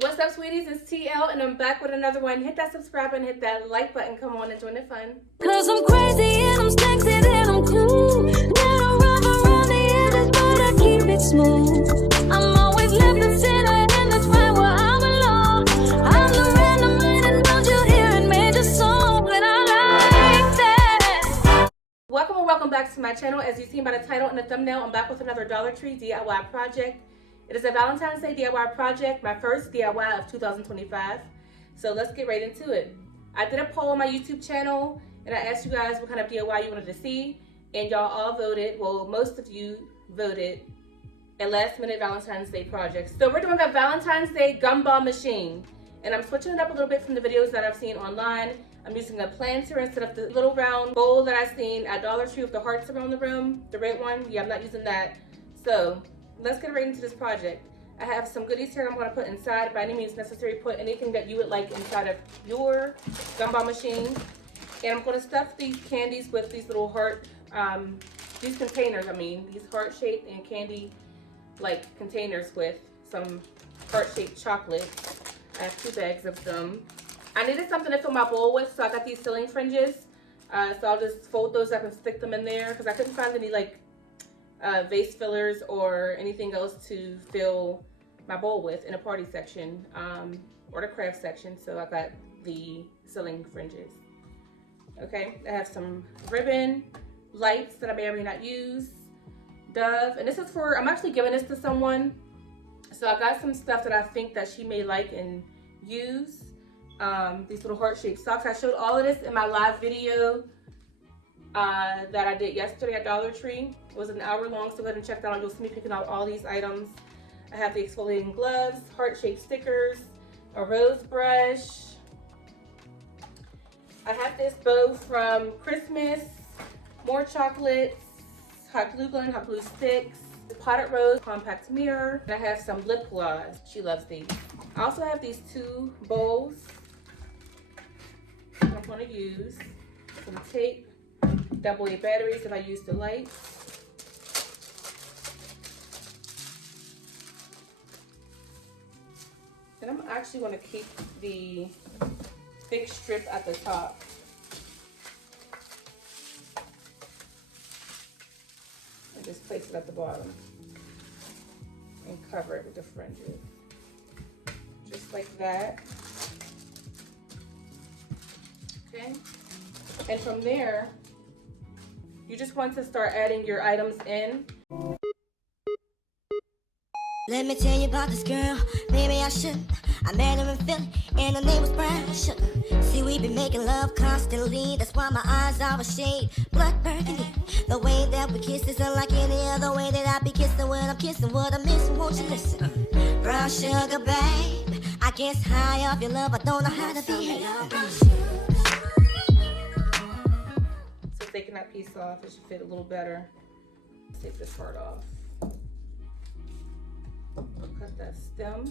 What's up, sweeties? It's TeeElle, and I'm back with another one. Hit that subscribe and hit that like button. Come on and join the fun. Cause I'm crazy and I'm sexy and I'm cool. Gotta rub around the edges, but I keep it smooth. I'm always left the center, and that's right where I belong. I'm the random man, and don't you hear it, major song, and I like that. Welcome and welcome back to my channel. As you've seen by the title and the thumbnail, I'm back with another Dollar Tree DIY project. It is a Valentine's Day DIY project, my first DIY of 2025. So let's get right into it. I did a poll on my YouTube channel and I asked you guys what kind of DIY you wanted to see, and y'all all voted, well, most of you voted, a last minute Valentine's Day project. So we're doing a Valentine's Day gumball machine, and I'm switching it up a little bit from the videos that I've seen online. I'm using a planter instead of the little round bowl that I've seen at Dollar Tree with the hearts around the rim, the red one. Yeah, I'm not using that. So let's get right into this project. I have some goodies here I'm going to put inside. By any means necessary, put anything that you would like inside of your gumball machine. And I'm going to stuff these candies with these little heart, these containers, these heart-shaped and candy-like containers with some heart-shaped chocolate. I have 2 bags of them. I needed something to fill my bowl with, so I got these ceiling fringes. So I'll just fold those up and stick them in there because I couldn't find any vase fillers or anything else to fill my bowl with in a party section or the craft section, so I got the ceiling fringes. Okay, I have some ribbon, lights that I may or may not use, Dove, and this is for, I'm actually giving this to someone, so I got some stuff that I think that she may like and use. These little heart-shaped socks. I showed all of this in my live video that I did yesterday at Dollar Tree. It was an hour long, so go ahead and check that out. You'll see me picking out all these items. I have the exfoliating gloves, heart-shaped stickers, a rose brush. I have this bow from Christmas, more chocolates, hot glue gun, hot glue sticks, potted rose, compact mirror, and I have some lip gloss. She loves these. I also have these 2 bowls I'm going to use, some tape, AA batteries if I use the lights. And I'm actually going to keep the thick strip at the top. And just place it at the bottom. And cover it with the fringes. Just like that. Okay. And from there, you just want to start adding your items in. Let me tell you about this girl, maybe I shouldn't. I met her in Philly, and her name was Brown Sugar. See, we been making love constantly, that's why my eyes are a shade blood burgundy. The way that we kiss isn't like any other way that I be kissing when I'm kissing what I'm missing, won't you listen? Brown sugar, babe, I guess high off your love, I don't know how to behave. So taking that piece off, it should fit a little better. Let's take this part off. Cut that stem.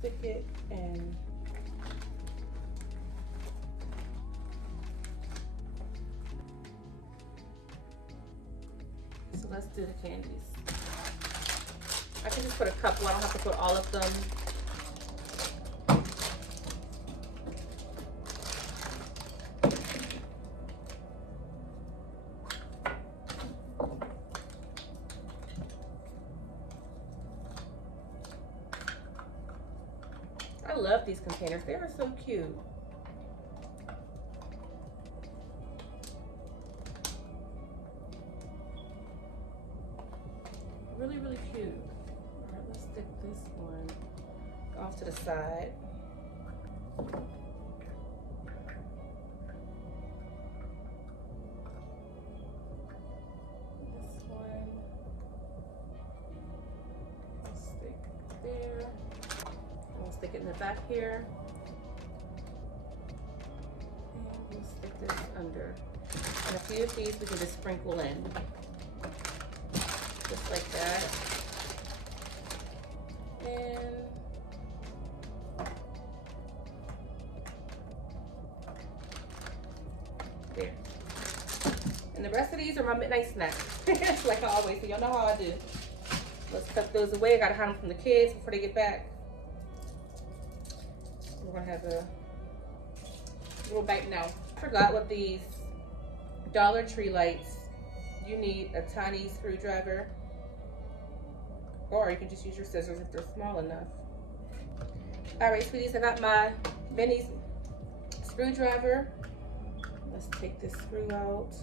Stick it and so let's do the candies. I can just put a couple, I don't have to put all of them. I love these containers. They are so cute. Really, really cute. All right, let's stick this one off to the side. This one, I'll stick there. We'll stick it in the back here. And we'll stick this under. And a few of these we can just sprinkle in. Just like that. And there. And the rest of these are my midnight snacks. Like I always say, y'all know how I do. Let's tuck those away. I gotta hide them from the kids before they get back. We're gonna have a little bite now. I forgot what these Dollar Tree lights. You need a tiny screwdriver, or you can just use your scissors if they're small enough. All right, sweeties, I got my mini screwdriver. Let's take this screw out.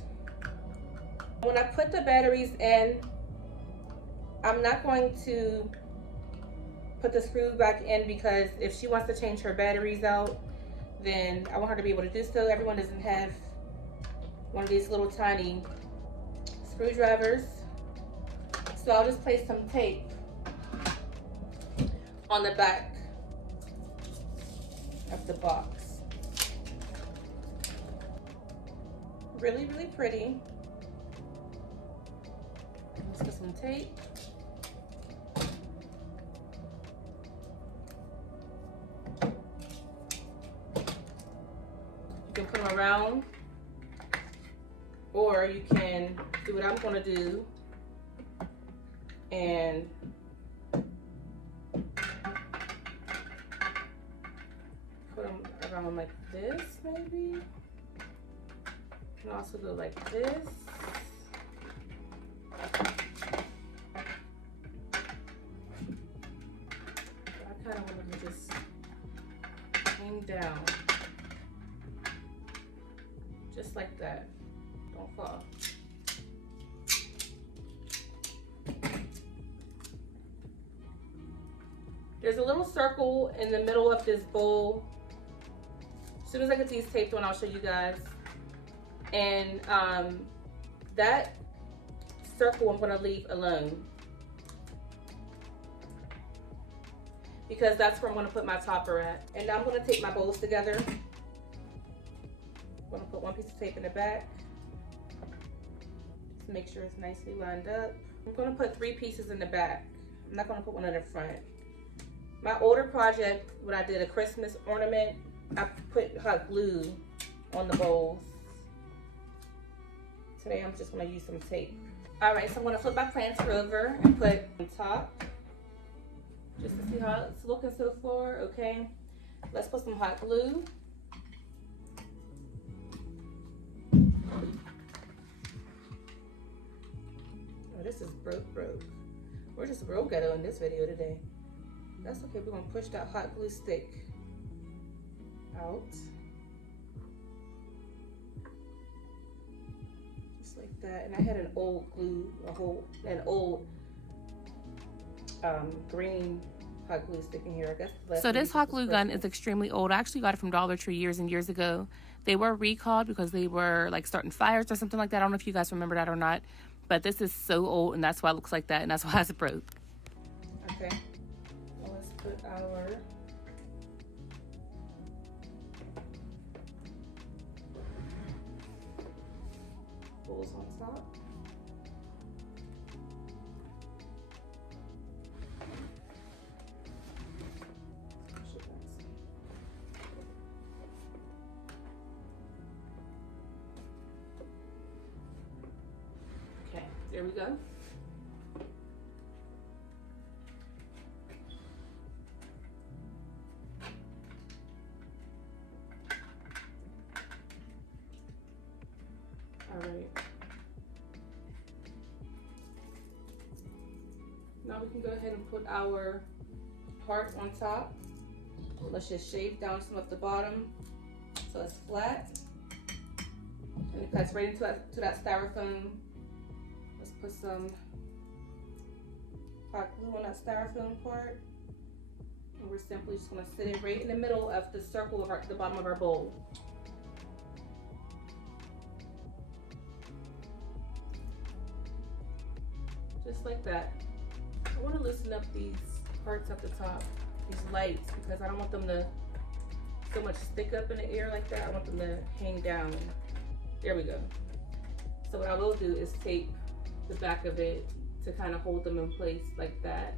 When I put the batteries in, I'm not going to put the screw back in because if she wants to change her batteries out, then I want her to be able to do so. Everyone doesn't have one of these little tiny screwdrivers. So I'll just place some tape on the back of the box. Really, really pretty. Let's put some tape. You can put them around, or you can do what I'm going to do and put them around like this, maybe. You can also go like this. But I kind of want to just hang down. Just like that. Don't fall. There's a little circle in the middle of this bowl. As soon as I get these taped on, I'll show you guys. And that circle I'm gonna leave alone, because that's where I'm gonna put my topper at. And now I'm gonna tape my bowls together. I'm gonna put one piece of tape in the back. Just make sure it's nicely lined up. I'm gonna put 3 pieces in the back. I'm not gonna put one in the front. My older project, when I did a Christmas ornament, I put hot glue on the bowls. Today I'm just gonna use some tape. All right, so I'm gonna flip my planter over and put on top, just to see how it's looking so far, okay? Let's put some hot glue. Oh, this is broke. We're just real ghetto in this video today. That's okay, we're gonna push that hot glue stick out. Just like that. And I had an old glue, an old green hot glue stick in here. I guess. So this hot glue gun is extremely old. I actually got it from Dollar Tree years and years ago. They were recalled because they were like starting fires or something like that. I don't know if you guys remember that or not. But this is so old, and that's why it looks like that, and that's why it's broke. Okay. Well, let's put our bowls on top. Okay, there we go. All right. Now we can go ahead and put our heart on top. Let's just shave down some of the bottom so it's flat. And it cuts right into that styrofoam. Let's put some hot glue on that styrofoam part. And we're simply just gonna sit it right in the middle of the circle of the bottom of our bowl. Just like that. I want to loosen up these parts at the top, these lights, because I don't want them to so much stick up in the air like that. I want them to hang down. There we go. So what I will do is tape the back of it to kind of hold them in place like that.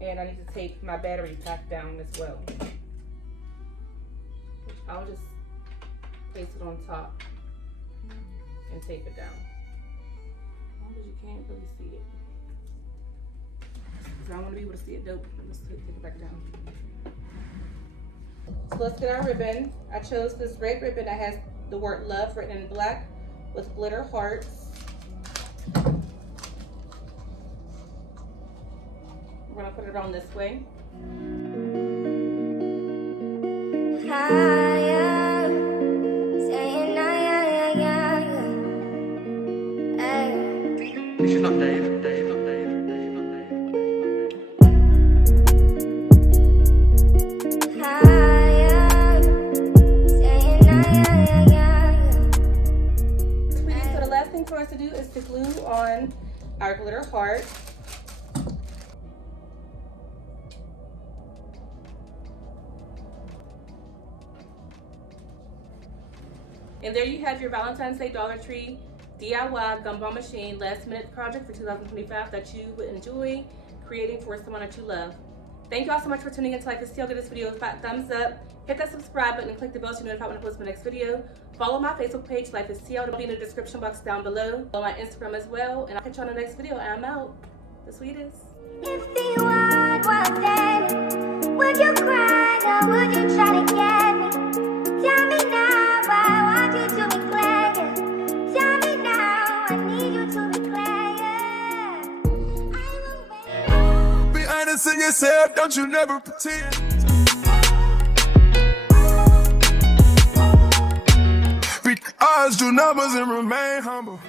And I need to tape my battery pack down as well, which I'll just place it on top and tape it down. As long as you can't really see it. Because I want to be able to see it dope. Let's take it back down. So let's get our ribbon. I chose this red ribbon that has the word love written in black with glitter hearts. We're gonna put it on this way. This is not Dave, not Dave. Sweeties, so the last thing for us to do is to glue on our glitter heart. And there you have your Valentine's Day Dollar Tree DIY gumball machine last minute project for 2025 that you would enjoy creating for someone that you love. Thank you all so much for tuning in to Lifeasteeelle. Give this video a fat thumbs up, hit that subscribe button, and click the bell to be notified when I post my next video. Follow my Facebook page, Lifeasteeelle. It'll be in the description box down below. Follow my Instagram as well, and I'll catch you on the next video. And I'm out. The SweeTees. If the world was dead, would you cry or would you try to get me? Tell me now, I want you to be clear. Tell me now, I need you to be clear. I will wait. Be honest in yourself, don't you never pretend. Beat the odds, do numbers, and remain humble.